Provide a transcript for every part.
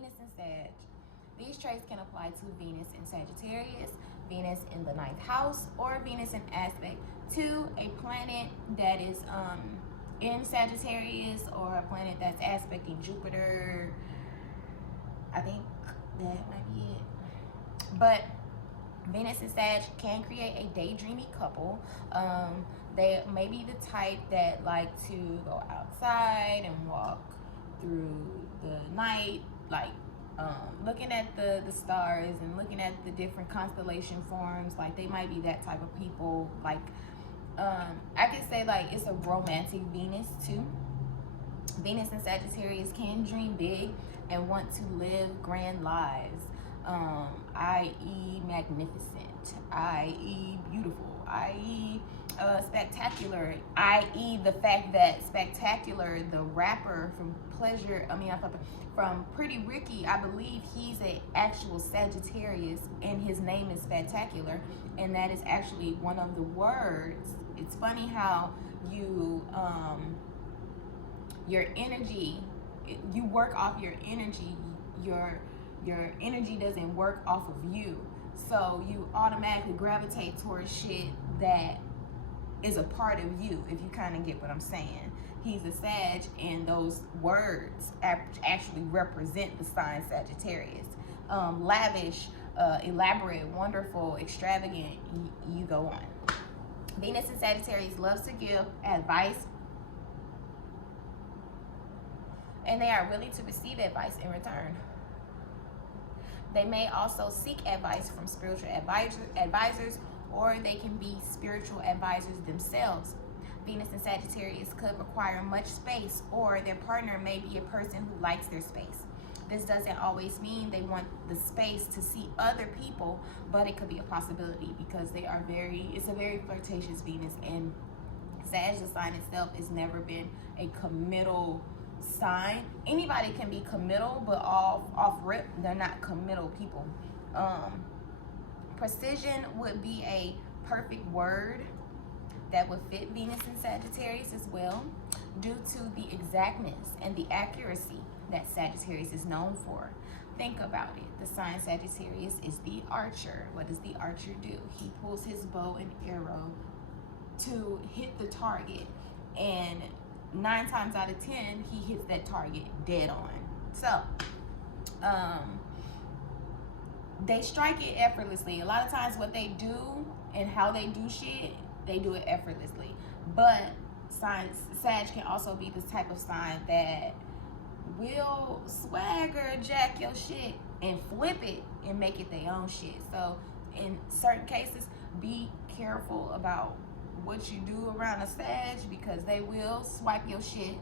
Venus and Sag. These traits can apply to Venus in Sagittarius, Venus in the 9th house, or Venus in aspect to a planet that is in Sagittarius, or a planet that's aspecting Jupiter. I think that might be it. But Venus and Sag can create a daydreamy couple. They may be the type that like to go outside and walk through the night, like looking at the stars and looking at the different constellation forms. Like they might be that type of people. Like I could say like it's a romantic Venus too. Venus in Sagittarius can dream big and want to live grand lives, i.e. magnificent, i.e. beautiful, i.e. spectacular, i.e. the fact that Spectacular, the rapper from from Pretty Ricky, I believe he's an actual Sagittarius and his name is Spectacular, and that is actually one of the words. It's funny how your energy, you work off your energy. Your energy doesn't work off of you, so you automatically gravitate towards shit that is a part of you, if you kind of get what I'm saying. He's a Sag, and those words actually represent the sign Sagittarius. Lavish, elaborate, wonderful, extravagant, you go on. Venus in Sagittarius loves to give advice, and they are willing to receive advice in return. They may also seek advice from spiritual advisors, or they can be spiritual advisors themselves. Venus in Sagittarius could require much space, or their partner may be a person who likes their space. This doesn't always mean they want the space to see other people, but it could be a possibility because it's a very flirtatious Venus, and Sag, the sign itself, has never been a committal sign. Anybody can be committal, but off rip, they're not committal people. Precision would be a perfect word that would fit Venus in Sagittarius as well, due to the exactness and the accuracy that Sagittarius is known for. Think about it. The sign Sagittarius is the archer. What does the archer do? He pulls his bow and arrow to hit the target, and 9 times out of 10 he hits that target dead on. So they strike it effortlessly. A lot of times what they do and how they do shit, they do it effortlessly. But Sag can also be the type of sign that will swagger jack your shit and flip it and make it their own shit. So in certain cases, be careful about what you do around a Sag, because they will swipe your shit,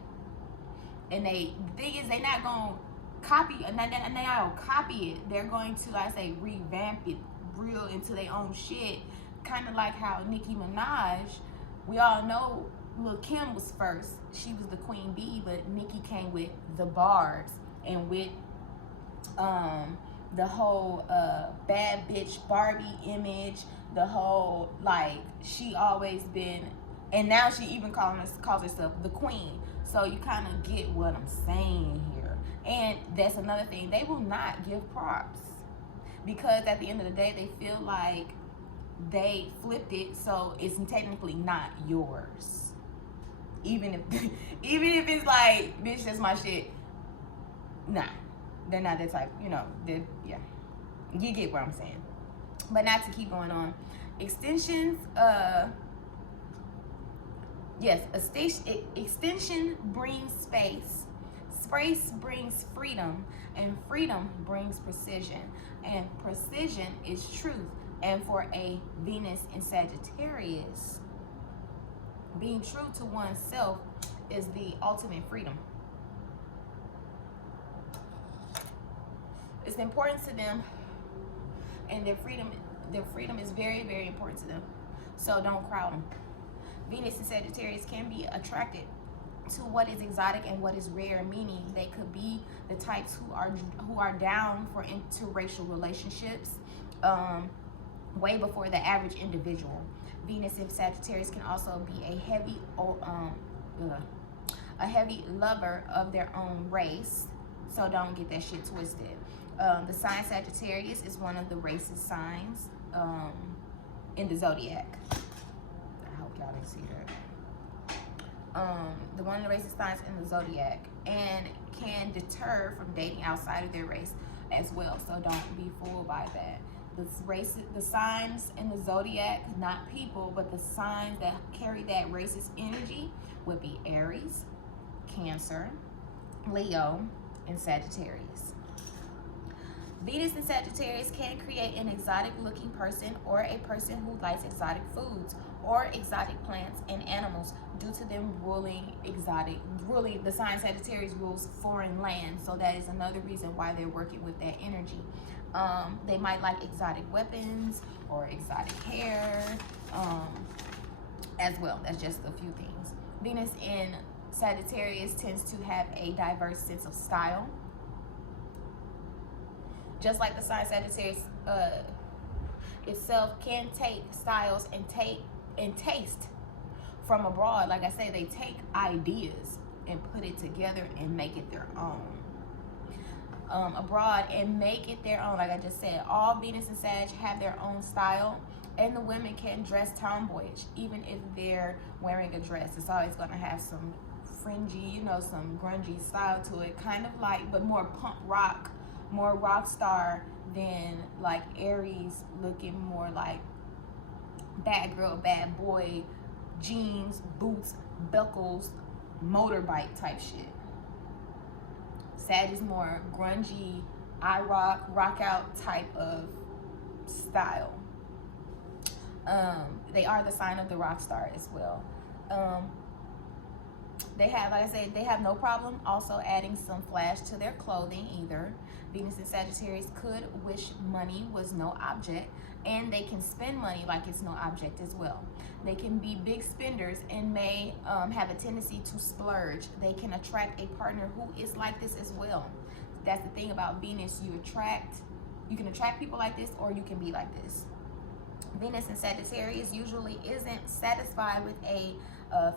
and the thing is, they not gonna copy, and they not gonna copy it. They're going to, like I say, revamp it real into their own shit. Kind of like how Nicki Minaj, we all know Lil Kim was first. She was the queen bee, but Nicki came with the bars and with the whole bad bitch Barbie image, the whole, like, she always been, and now she even calls herself the queen. So you kind of get what I'm saying here. And that's another thing, they will not give props, because at the end of the day, they feel like they flipped it, so it's technically not yours. Even if it's like, bitch, that's my shit. Nah, they're not that type, yeah. You get what I'm saying. But not to keep going on. Extensions, extension brings space. Space brings freedom, and freedom brings precision. And precision is truth. And for a Venus in Sagittarius, being true to oneself is the ultimate freedom. It's important to them, and their freedom is very, very important to them. So don't crowd them. Venus in Sagittarius can be attracted to what is exotic and what is rare, meaning they could be the types who are down for interracial relationships way before the average individual. Venus in Sagittarius can also be a heavy lover of their own race, So don't get that shit twisted. The sign Sagittarius is one of the racist signs in the zodiac. I hope y'all didn't see that. The one of the racist signs in the zodiac, and can deter from dating outside of their race as well. So don't be fooled by that. The signs in the zodiac, not people, but the signs that carry that racist energy would be Aries, Cancer, Leo, and Sagittarius. Venus in Sagittarius can create an exotic looking person or a person who likes exotic foods or exotic plants and animals due to them ruling the sign Sagittarius rules foreign land. So that is another reason why they're working with that energy. They might like exotic weapons or exotic hair as well. That's just a few things. Venus in Sagittarius tends to have a diverse sense of style. Just like the sign Sagittarius itself can take styles and taste from abroad. Like I say, they take ideas and put it together and make it their own. Abroad and make it their own. Like I just said, all Venus and Sag have their own style, and the women can dress tomboyish even if they're wearing a dress. It's always going to have some fringy, you know, some grungy style to it, kind of like, but more punk rock, more rock star than like Aries, looking more like bad girl, bad boy, jeans, boots, buckles, motorbike type shit. Sag is more grungy, rock out type of style. They are the sign of the rock star as well. They have, like I said, they have no problem also adding some flash to their clothing either. Venus and Sagittarius could wish money was no object, and they can spend money like it's no object as well. They can be big spenders and may have a tendency to splurge. They can attract a partner who is like this as well. That's the thing about Venus. You can attract people like this, or you can be like this. Venus and Sagittarius usually isn't satisfied with a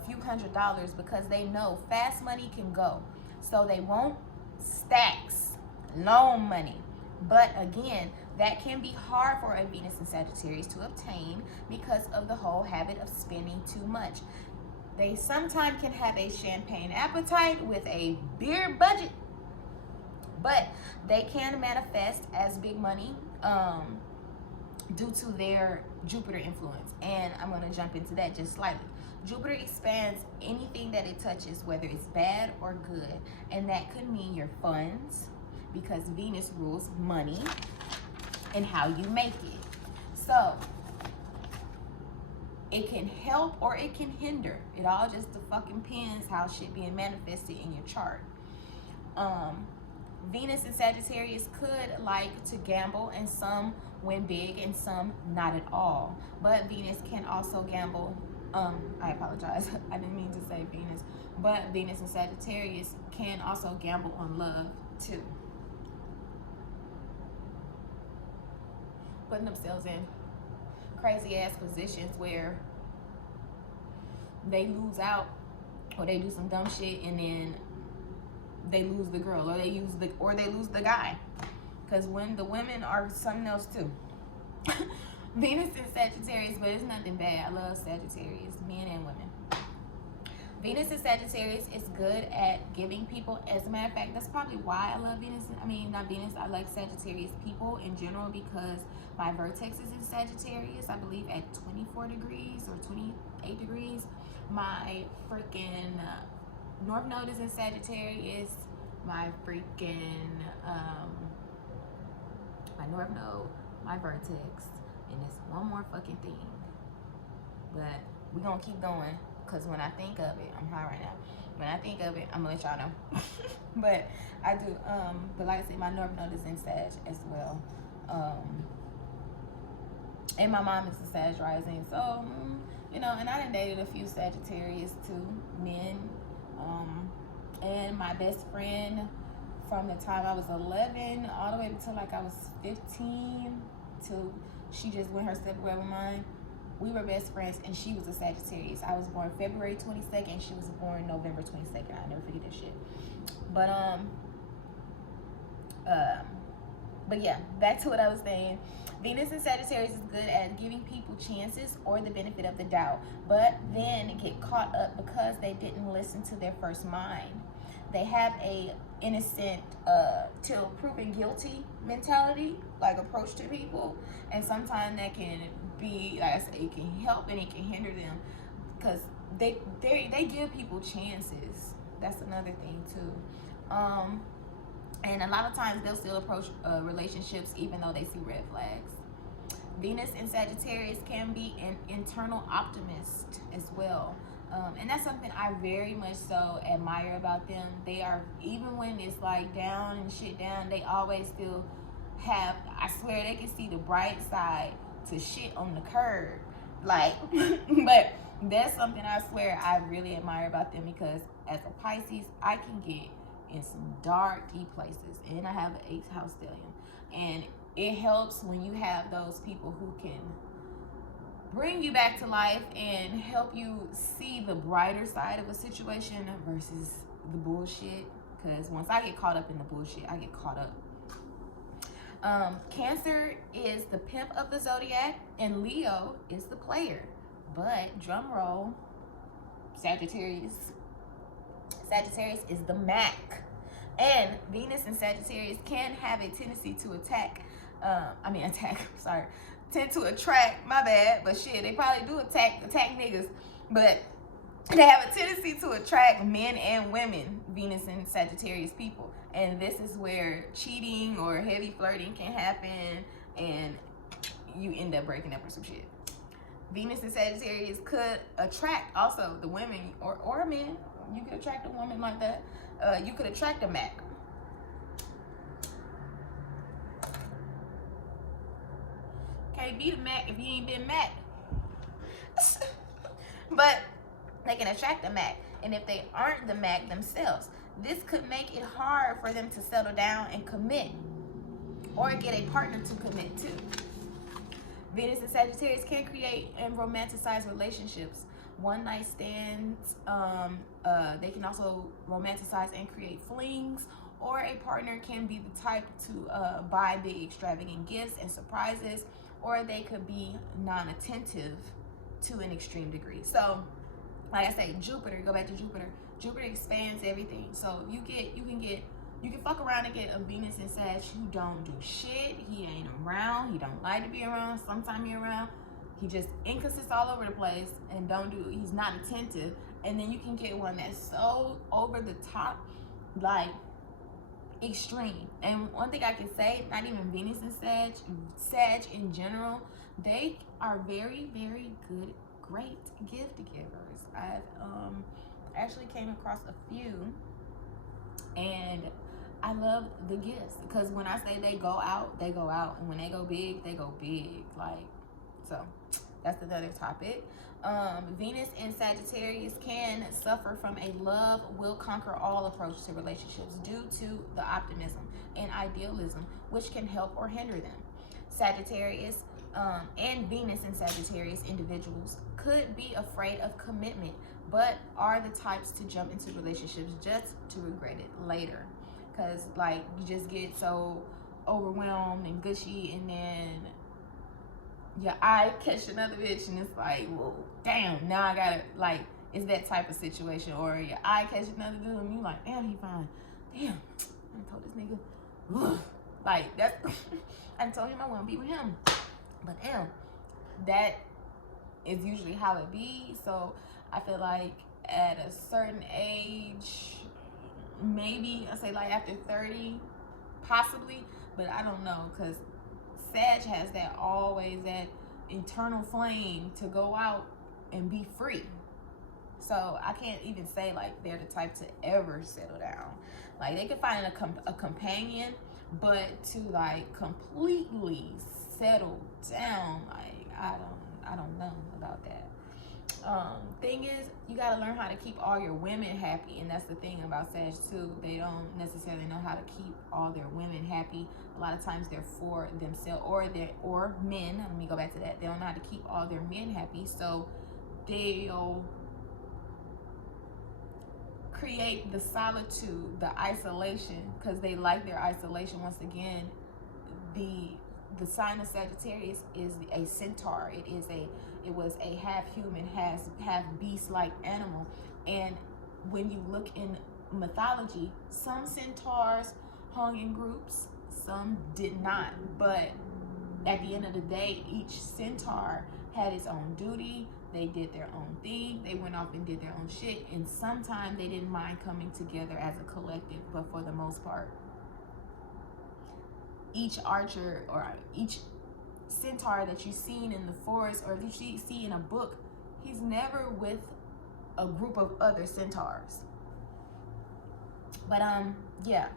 few $100s because they know fast money can go. So they want stacks, loan money. But again, that can be hard for a Venus and Sagittarius to obtain because of the whole habit of spending too much. They sometimes can have a champagne appetite with a beer budget, but they can manifest as big money due to their Jupiter influence. And I'm going to jump into that just slightly. Jupiter expands anything that it touches, whether it's bad or good. And that could mean your funds, because Venus rules money and how you make it. So it can help or it can hinder. It all just fucking depends how shit being manifested in your chart. Venus and Sagittarius could like to gamble, and some win big and some not at all. But Venus can also gamble. I apologize. I didn't mean to say Venus. But Venus and Sagittarius can also gamble on love too. Putting themselves in crazy ass positions where they lose out, or they do some dumb shit and then they lose the girl, or they lose the guy. Because when the women are something else too. Venus and Sagittarius, but it's nothing bad. I love Sagittarius, men and women. Venus and Sagittarius is good at giving people. As a matter of fact, that's probably why I love Venus. I mean, not Venus. I like Sagittarius people in general because my vertex is in Sagittarius. I believe at 24 degrees or 28 degrees. My freaking North Node is in Sagittarius. My freaking my North Node, my vertex, and it's one more fucking thing. But we're gonna keep going, because when I think of it, I'm high right now. When I think of it, I'm gonna let y'all know. But I do, but like I said, my North Node is in Sag as well. And my mom is a Sag rising, so you know, and I done dated a few Sagittarius too, men. And my best friend from the time I was 11 all the way until like I was 15, till she just went her separate way with mine. We were best friends, and she was a Sagittarius. I was born February 22nd. She was born November 22nd. I never forget that shit. But But yeah, back to what I was saying. Venus in Sagittarius is good at giving people chances or the benefit of the doubt, but then get caught up because they didn't listen to their first mind. They have a innocent till proven guilty mentality, like approach to people, and sometimes that can be, like I said, it can help and it can hinder them because they give people chances. That's another thing too. And a lot of times they'll still approach relationships even though they see red flags. Venus in Sagittarius can be an internal optimist as well. And that's something I very much so admire about them. They are, even when it's like down and shit down, they always still have, I swear they can see the bright side to shit on the curb. Like, but that's something I swear I really admire about them, because as a Pisces, I can get in some dark, deep places, and I have an 8th house stellium, and it helps when you have those people who can bring you back to life and help you see the brighter side of a situation versus the bullshit. Because once I get caught up in the bullshit, I get caught up. Cancer is the pimp of the zodiac, and Leo is the player. But drum roll, Sagittarius is the Mac. And Venus in Sagittarius can have a tendency to tend to attract, my bad, but shit, they probably do attack niggas, but they have a tendency to attract men and women, Venus and Sagittarius people. And this is where cheating or heavy flirting can happen, and you end up breaking up or some shit. Venus and Sagittarius could attract also the women or men. You could attract a woman like that. You could attract a Mac. Can't be the Mac if you ain't been Mac. But they can attract a Mac. And if they aren't the Mac themselves, this could make it hard for them to settle down and commit, or get a partner to commit to. Venus and Sagittarius can create and romanticize relationships. One night stands, they can also romanticize and create flings, or a partner can be the type to buy big extravagant gifts and surprises, or they could be non-attentive to an extreme degree. So, like I say, Jupiter, go back to Jupiter. Jupiter expands everything. So you can fuck around and get a Venus in Sag who don't do shit. He ain't around. He don't like to be around. Sometimes he around. He just inconsistent all over the place and he's not attentive. And then you can get one that's so over the top, like extreme. And one thing I can say, not even Venus and Sag in general, they are very, very good, great gift givers. I've actually came across a few, and I love the gifts, because when I say they go out, and when they go big, like, so that's another topic. Venus in Sagittarius can suffer from a love will conquer all approach to relationships due to the optimism and idealism, which can help or hinder them. Sagittarius and Venus in Sagittarius individuals could be afraid of commitment, but are the types to jump into relationships just to regret it later. Because, like, you just get so overwhelmed and gushy, and then your eye catch another bitch, and it's like, well, damn, now I gotta, like, it's that type of situation. Or your eye catch another dude, and you like, damn, he fine. Damn, I told this nigga, ugh. Like, that's, I told him I wouldn't be with him. But damn, that is usually how it be. So I feel like at a certain age, maybe I say like after 30, possibly, but I don't know, because Sag has that always that internal flame to go out and be free. So I can't even say like they're the type to ever settle down. Like they can find a companion, but to like completely settle down, like I don't know about that. Thing is, you got to learn how to keep all your women happy, and that's the thing about Sag too. They don't necessarily know how to keep all their women happy. A lot of times they're for themselves, or men. Let me go back to that. They don't know how to keep all their men happy, so they'll create the solitude, the isolation, because they like their isolation. Once again, the sign of Sagittarius is a centaur. It was a half human, half beast like animal. And when you look in mythology, some centaurs hung in groups, some did not. But at the end of the day, each centaur had its own duty. They did their own thing. They went off and did their own shit. And sometimes they didn't mind coming together as a collective, but for the most part, each archer or each centaur that you've seen in the forest, or if you see in a book, he's never with a group of other centaurs. But yeah,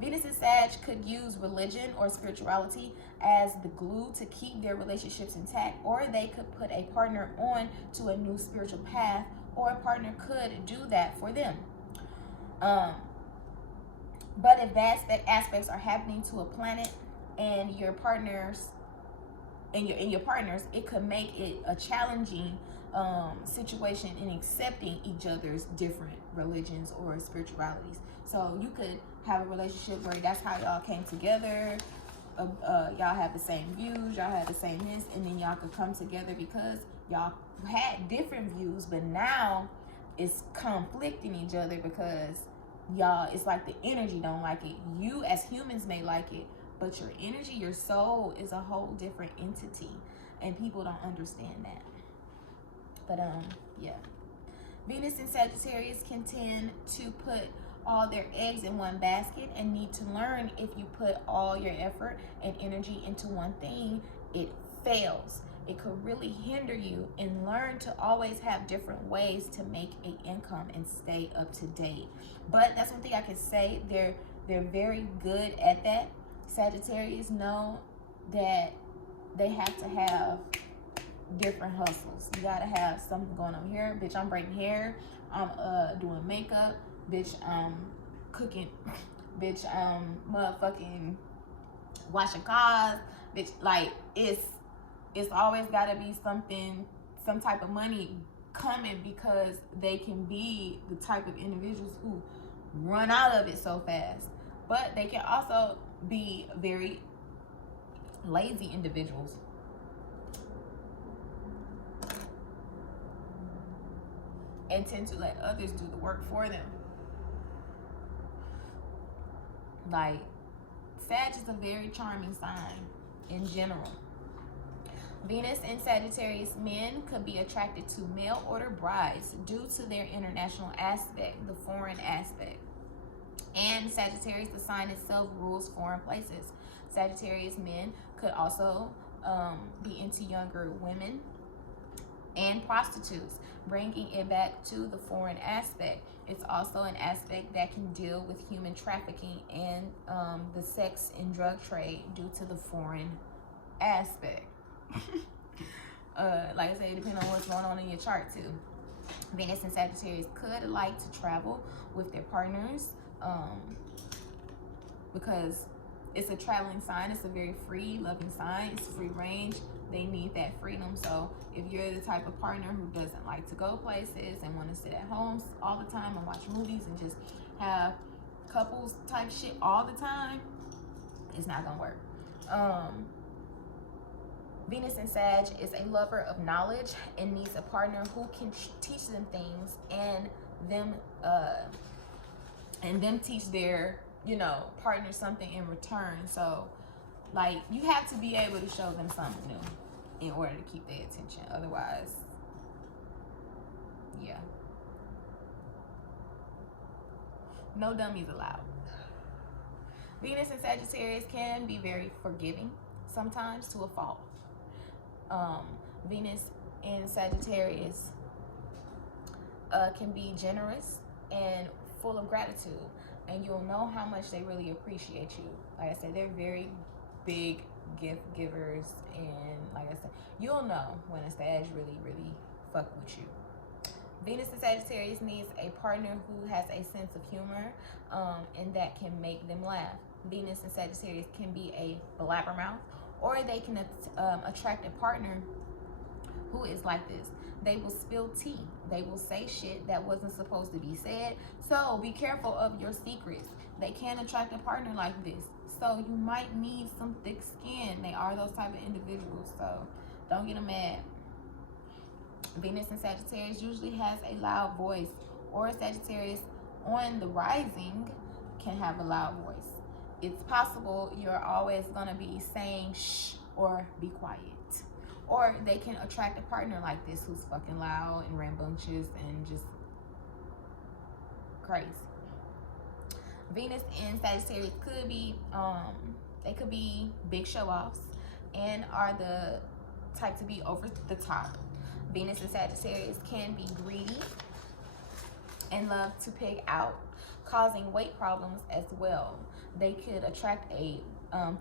Venus and Sag could use religion or spirituality as the glue to keep their relationships intact, or they could put a partner on to a new spiritual path, or a partner could do that for them. But if bad aspects are happening to a planet and your partners, it could make it a challenging situation in accepting each other's different religions or spiritualities. So you could have a relationship where that's how y'all came together. Y'all have the same views, y'all have the same this, and then y'all could come together because y'all had different views, but now it's conflicting each other because y'all, it's like the energy don't like it. You as humans may like it, but your energy, your soul is a whole different entity, and people don't understand that. But yeah, Venus and Sagittarius can tend to put all their eggs in one basket and need to learn, if you put all your effort and energy into one thing, it fails. It could really hinder you, and learn to always have different ways to make an income and stay up to date. But that's one thing I can say, they're very good at that. Sagittarius know that they have to have different hustles. You gotta have something going on here. Bitch, I'm braiding hair. I'm doing makeup. Bitch, I'm cooking. Bitch, I'm motherfucking washing cars. Bitch, like it's always gotta be something, some type of money coming, because they can be the type of individuals who run out of it so fast. But they can also be very lazy individuals. And tend to let others do the work for them. Like, Sag is a very charming sign in general. Venus and Sagittarius men could be attracted to mail order brides due to their international aspect, the foreign aspect. And Sagittarius, the sign itself, rules foreign places. Sagittarius men could also be into younger women and prostitutes, bringing it back to the foreign aspect. It's also an aspect that can deal with human trafficking and the sex and drug trade due to the foreign aspect. Like I said, it depends on what's going on in your chart too. Venus and Sagittarius could like to travel with their partners because it's a traveling sign. It's a very free, loving sign. It's free range. They need that freedom. So if you're the type of partner who doesn't like to go places and want to sit at home all the time and watch movies and just have couples type shit all the time, it's not gonna work. Venus and Sag is a lover of knowledge and needs a partner who can teach them things, and them teach their, partner something in return. So, like, you have to be able to show them something new in order to keep their attention. Otherwise, yeah. No dummies allowed. Venus and Sagittarius can be very forgiving, sometimes to a fault. Venus in Sagittarius can be generous and full of gratitude, and you'll know how much they really appreciate you. Like I said, they're very big gift givers, and like I said, you'll know when a Sag really, really fuck with you. Venus in Sagittarius needs a partner who has a sense of humor, and that can make them laugh. Venus in Sagittarius can be a blabbermouth, or they can attract a partner who is like this. They will spill tea. They will say shit that wasn't supposed to be said. So be careful of your secrets. They can attract a partner like this. So you might need some thick skin. They are those type of individuals. So don't get them mad. Venus in Sagittarius usually has a loud voice, or Sagittarius on the rising can have a loud voice. It's possible you're always going to be saying shh or be quiet. Or they can attract a partner like this who's fucking loud and rambunctious and just crazy. Venus in Sagittarius could be, they could be big show-offs and are the type to be over the top. Venus in Sagittarius can be greedy and love to pig out, causing weight problems as well. They could attract a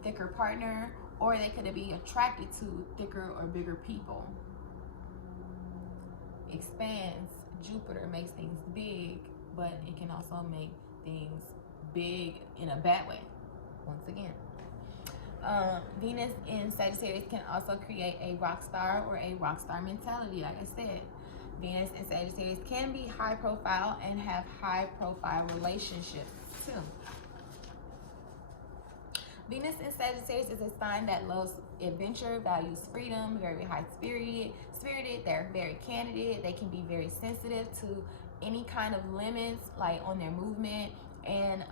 thicker partner, or they could be attracted to thicker or bigger people. Expands. Jupiter makes things big, but it can also make things big in a bad way. Once again, Venus in Sagittarius can also create a rock star or a rock star mentality. Like I said, Venus in Sagittarius can be high profile and have high profile relationships too. Venus in Sagittarius is a sign that loves adventure, values freedom, very high spirited. They're very candid. They can be very sensitive to any kind of limits, like on their movement, and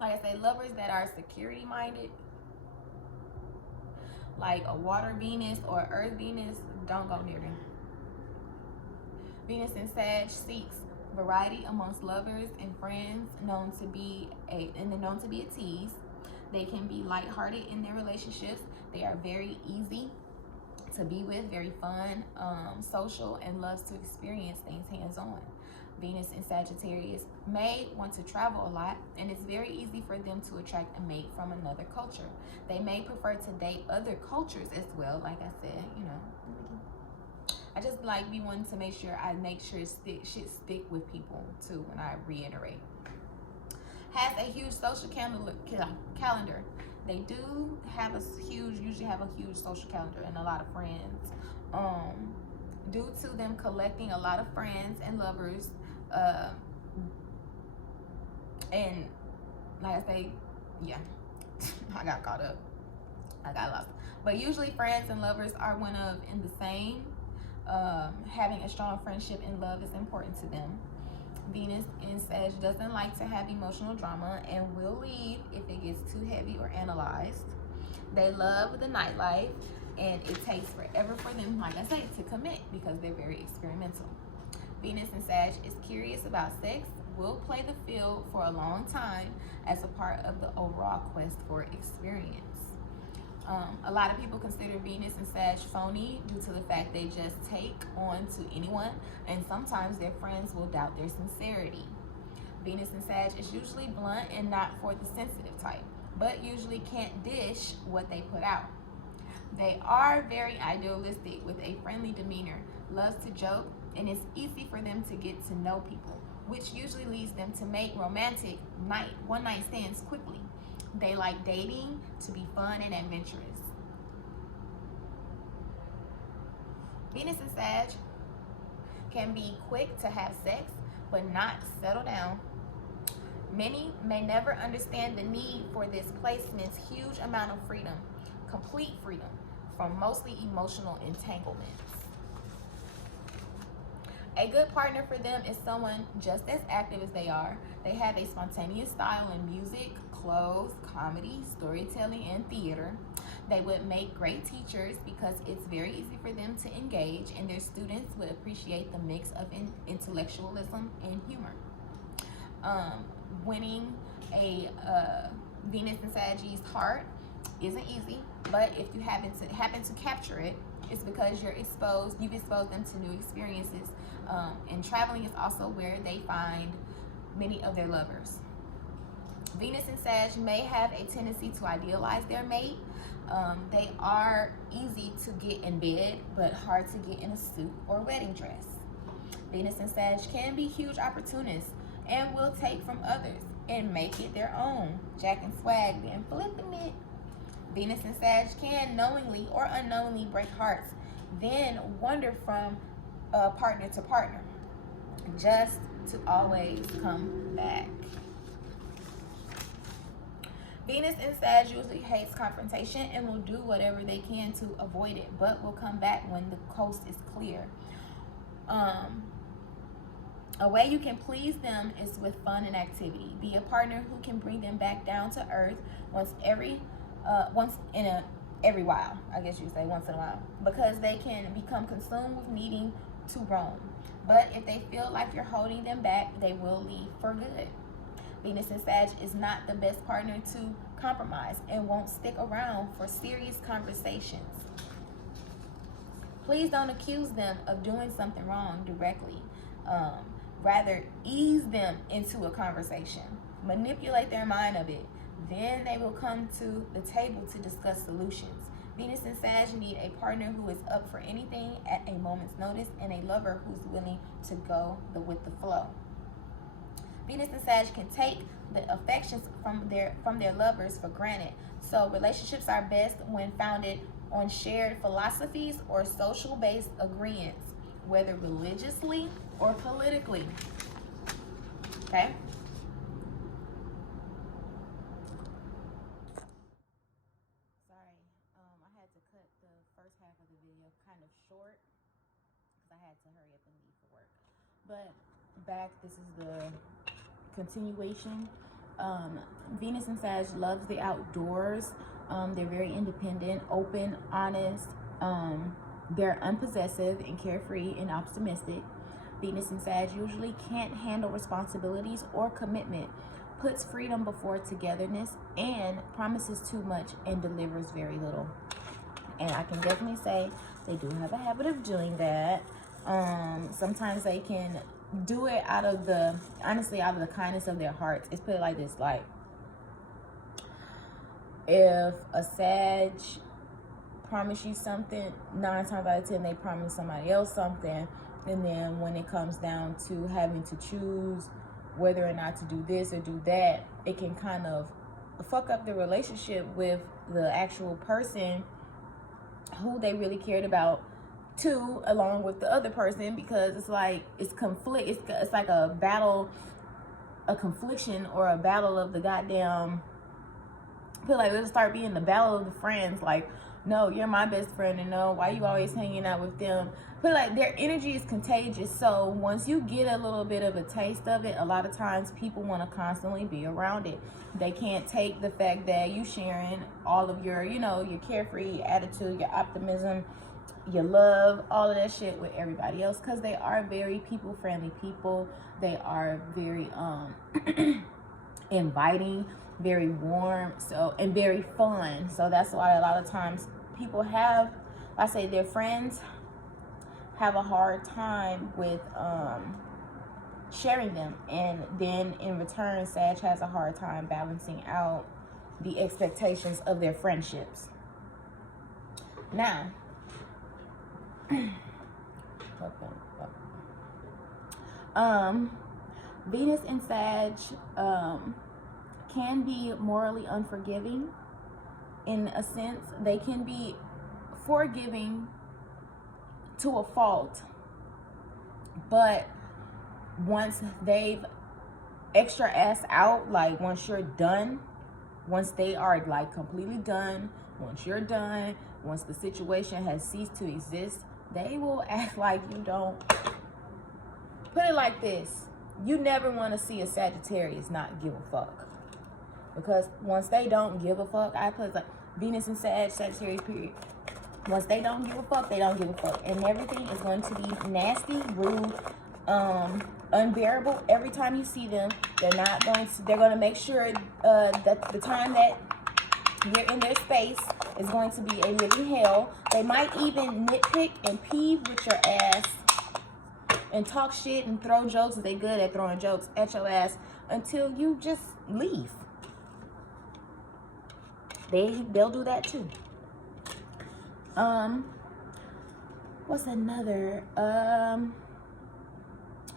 like I say, lovers that are security minded, like a water Venus or earth Venus, don't go near them. Venus in Sag seeks variety amongst lovers and friends, known to be a tease. They can be lighthearted in their relationships. They are very easy to be with, very fun, social, and loves to experience things hands-on. Venus in Sagittarius may want to travel a lot, and it's very easy for them to attract a mate from another culture. They may prefer to date other cultures as well. Like I said, you know, I just like be wanting to make sure shit stick with people too. When I reiterate, has a huge social calendar. They do have usually have a huge social calendar and a lot of friends. Due to them collecting a lot of friends and lovers, and like I say, yeah, I got caught up. I got lost. But usually friends and lovers are one of in the same. Having a strong friendship and love is important to them. Venus in Sag doesn't like to have emotional drama and will leave if it gets too heavy or analyzed. They love the nightlife, and it takes forever for them, like I say, to commit because they're very experimental. Venus in Sag is curious about sex, will play the field for a long time as a part of the overall quest for experience. A lot of people consider Venus and Sag phony due to the fact they just take on to anyone, and sometimes their friends will doubt their sincerity. Venus and Sag is usually blunt and not for the sensitive type, but usually can't dish what they put out. They are very idealistic with a friendly demeanor, loves to joke, and it's easy for them to get to know people, which usually leads them to make romantic one-night stands quickly. They like dating to be fun and adventurous. Venus and Sag can be quick to have sex, but not settle down. Many may never understand the need for this placement's huge amount of freedom, complete freedom, from mostly emotional entanglements. A good partner for them is someone just as active as they are. They have a spontaneous style in music, clothes, comedy, storytelling, and theater. They would make great teachers because it's very easy for them to engage, and their students would appreciate the mix of intellectualism and humor. Winning a Venus and Sagittarius heart isn't easy, but if you happen to capture it, it's because you've exposed them to new experiences. And traveling is also where they find many of their lovers. Venus and Sag may have a tendency to idealize their mate. They are easy to get in bed, but hard to get in a suit or wedding dress. Venus and Sag can be huge opportunists and will take from others. and make it their own. Jack and swag, then flipping it. Venus and Sag can knowingly or unknowingly break hearts, then wander from partner to partner, just to always come back. Venus in Sag usually hates confrontation and will do whatever they can to avoid it, but will come back when the coast is clear. A way you can please them is with fun and activity. Be a partner who can bring them back down to earth once in every while. I guess you would say once in a while, because they can become consumed with needing to roam. But if they feel like you're holding them back, they will leave for good. Venus in Sag is not the best partner to compromise and won't stick around for serious conversations. Please don't accuse them of doing something wrong directly. Rather, ease them into a conversation. Manipulate their mind of it. Then they will come to the table to discuss solutions. Venus and Sag need a partner who is up for anything at a moment's notice and a lover who's willing to go with the flow. Venus and Sag can take the affections from their lovers for granted. So relationships are best when founded on shared philosophies or social-based agreements, whether religiously or politically. Okay? Sorry, I had to cut the first half of the video kind of short because I had to hurry up and leave for work. But back, this is the continuation. Venus and Sag loves the outdoors. They're very independent, open, honest. They're unpossessive and carefree and optimistic. Venus and Sag usually can't handle responsibilities or commitment, puts freedom before togetherness, and promises too much and delivers very little. And I can definitely say they do have a habit of doing that. Sometimes they can do it out of the kindness of their hearts. It's put it like this, like if a Sag promise you something, 9 times out of 10 they promise somebody else something, and then when it comes down to having to choose whether or not to do this or do that, it can kind of fuck up the relationship with the actual person who they really cared about too, along with the other person, because it's like it's like a battle, a confliction, or a battle of the goddamn, I feel like it'll start being the battle of the friends. Like, no, you're my best friend, and no, why you always hanging out with them? I feel like their energy is contagious. So once you get a little bit of a taste of it, a lot of times people want to constantly be around it. They can't take the fact that you sharing all of your, your carefree attitude, your optimism, your love, all of that shit with everybody else, because they are very people-friendly people. They are very inviting, very warm, and very fun. So that's why a lot of times people their friends have a hard time with sharing them, and then in return Sag has a hard time balancing out the expectations of their friendships. Now Venus and Sag can be morally unforgiving. In a sense, they can be forgiving to a fault, but once they've extra ass out, like once you're done, once they are like completely done, once you're done, once the situation has ceased to exist, they will act like you don't. Put it like this: you never want to see a Sagittarius not give a fuck, because once they don't give a fuck, I put like Venus and Sagittarius period. Once they don't give a fuck, they don't give a fuck, and everything is going to be nasty, rude, unbearable. Every time you see them, they're going to make sure that the time that you're in their space is going to be a living hell. They might even nitpick and peeve with your ass and talk shit and throw jokes. They good at throwing jokes at your ass until you just leave. They'll do that too. What's another?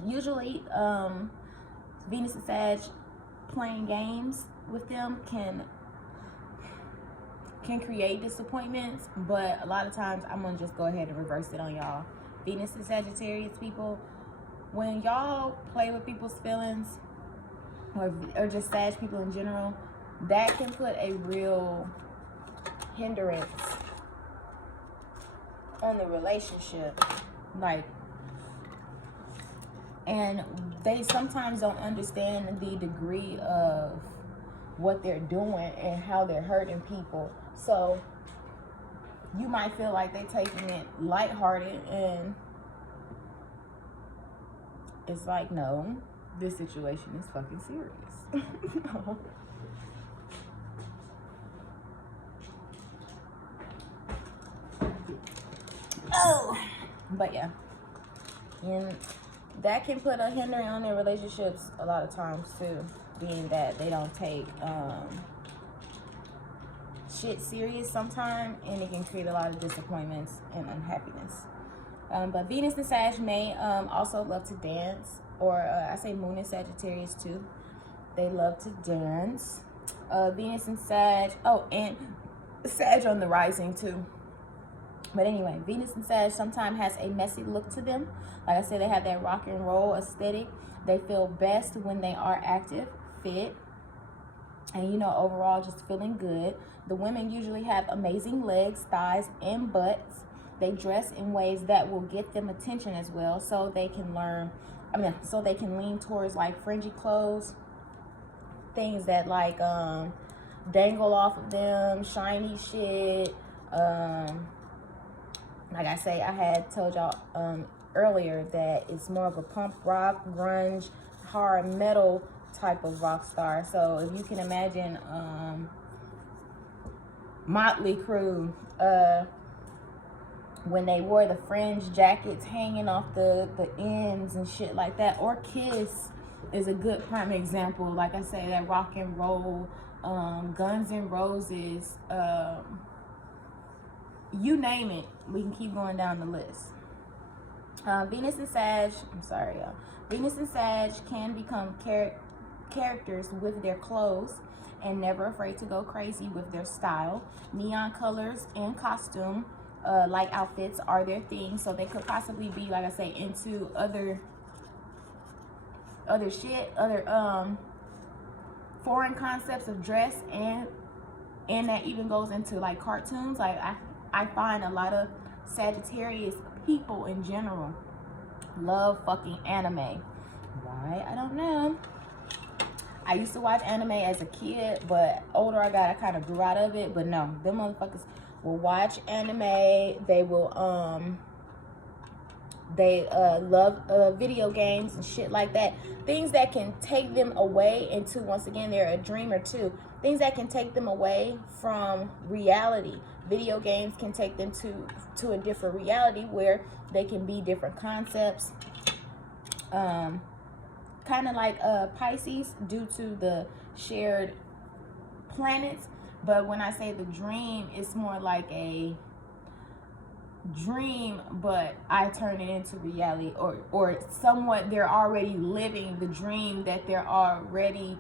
Usually, Venus and Sag playing games with them can create disappointments, but a lot of times I'm gonna just go ahead and reverse it on y'all. Venus and Sagittarius people, when y'all play with people's feelings, or just Sag people in general, that can put a real hindrance on the relationship. Like, and they sometimes don't understand the degree of what they're doing and how they're hurting people. So you might feel like they're taking it lighthearted, and it's like, no, this situation is fucking serious. No. Oh, but yeah, and that can put a hindrance on their relationships a lot of times too, being that they don't take shit serious sometimes, and it can create a lot of disappointments and unhappiness. But Venus and Sag may also love to dance, or I say Moon and Sagittarius too. They love to dance. Venus and Sag, oh, and Sag on the rising too. But anyway, Venus and Sag sometimes has a messy look to them. Like I said, they have that rock and roll aesthetic. They feel best when they are active, fit, and, you know, overall just feeling good. The women usually have amazing legs, thighs, and butts. They dress in ways that will get them attention as well, so they can so they can lean towards like fringy clothes, things that like dangle off of them, shiny shit. Like I say, I had told y'all earlier that it's more of a punk rock, grunge, hard metal type of rock star. So if you can imagine Motley Crue, when they wore the fringe jackets hanging off the ends and shit like that, or Kiss is a good prime example. Like I say, that rock and roll, Guns N' Roses, you name it, we can keep going down the list. Venus and Sag, I'm sorry, y'all. Venus and Sag can become characters with their clothes, and never afraid to go crazy with their style. Neon colors and costume, like outfits, are their thing. So they could possibly be, like I say, into other shit, other foreign concepts of dress, and that even goes into like cartoons. Like I find a lot of Sagittarius people in general love fucking anime. Why? I don't know. I used to watch anime as a kid, but older I got, I kind of grew out of it. But no, them motherfuckers will watch anime. They will love video games and shit like that. Things that can take them away into, once again, they're a dreamer too. Things that can take them away from reality. Video games can take them to a different reality where they can be different concepts. Kind of like Pisces, due to the shared planets. But when I say the dream, it's more like a dream, but I turn it into reality, or somewhat they're already living the dream that they're already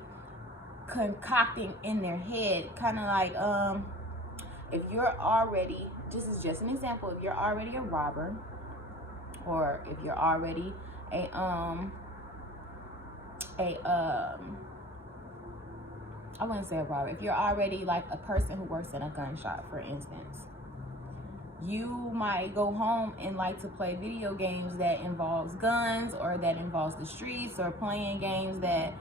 concocting in their head. Kind of like if you're already, this is just an example, if you're already a robber, or if you're already I wouldn't say a robber, if you're already like a person who works in a gun shop, for instance, you might go home and like to play video games that involves guns, or that involves the streets, or playing games that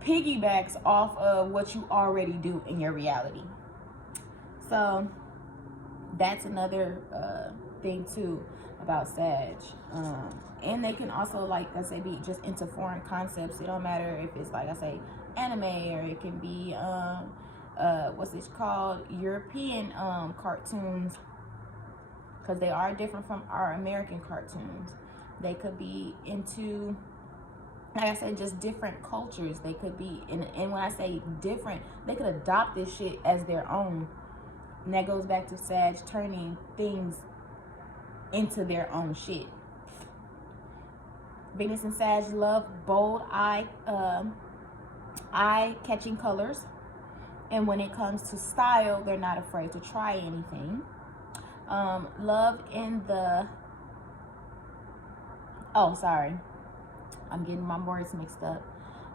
piggybacks off of what you already do in your reality. So that's another thing too about Sag. And they can also, like I say, be just into foreign concepts. It don't matter if it's, like I say, anime, or it can be what's it called, European cartoons, because they are different from our American cartoons. They could be into, like I said, just different cultures. They could be, and when I say different, they could adopt this shit as their own. And that goes back to Sag turning things into their own shit. Venus and Sag love bold, eye-catching colors. And when it comes to style, they're not afraid to try anything. Love in the... Oh, sorry. I'm getting my words mixed up.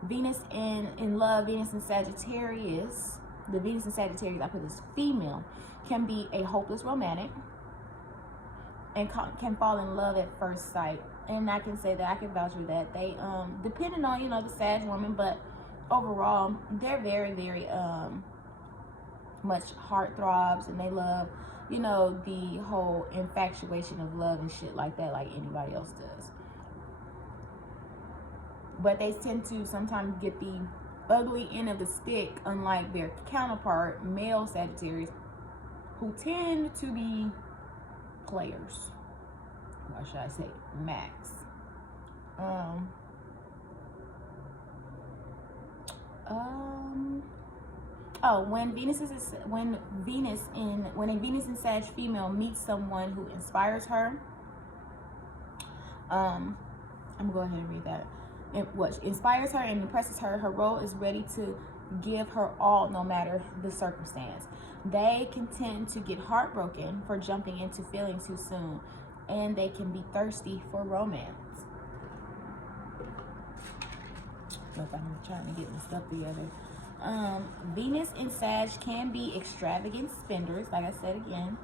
Venus in love, Venus in Sagittarius. The Venus in Sagittarius, I put this female, can be a hopeless romantic and can fall in love at first sight. And I can say that, I can vouch for that. They, depending on, you know, the Sag woman, but overall, they're very, very much heartthrobs, and they love, you know, the whole infatuation of love and shit like that, like anybody else does. But they tend to sometimes get the ugly end of the stick, unlike their counterpart, male Sagittarius, who tend to be players. Or should I say max? Oh, when a Venus in Sag female meets someone who inspires her, I'm gonna go ahead and read that. What inspires her and impresses her, her role is ready to give her all, no matter the circumstance. They can tend to get heartbroken for jumping into feelings too soon, and they can be thirsty for romance. Look, I'm trying to get my stuff together. Venus in Sag can be extravagant spenders, like I said again,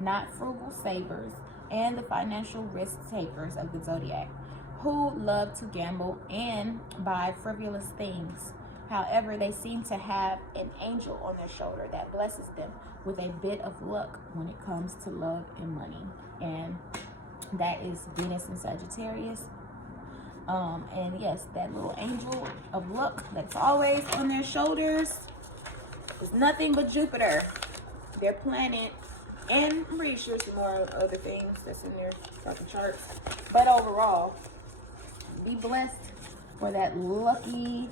not frugal savers, and the financial risk takers of the zodiac, who love to gamble and buy frivolous things. However, they seem to have an angel on their shoulder that blesses them with a bit of luck when it comes to love and money. And that is Venus in Sagittarius. And yes, that little angel of luck that's always on their shoulders is nothing but Jupiter, their planet, and I'm pretty sure some more other things that's in their fucking charts. But overall, be blessed for that lucky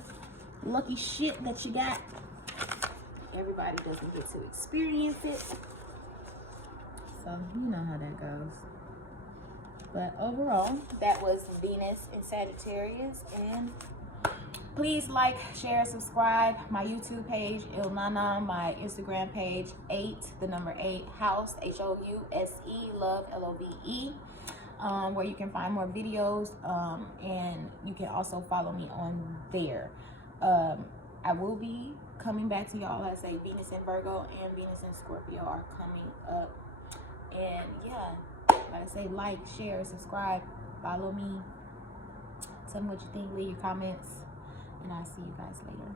shit that you got. Everybody doesn't get to experience it, so you know how that goes. But overall, that was Venus in Sagittarius. And please like, share, subscribe my YouTube page, Ilnana, my Instagram page, 8 House, House, love, LOVE, where you can find more videos, and you can also follow me on there. I will be coming back to y'all. I say Venus in Virgo and Venus in Scorpio are coming up. And yeah, like I say, like, share, subscribe, follow me. Tell me what you think, leave your comments, and I'll see you guys later.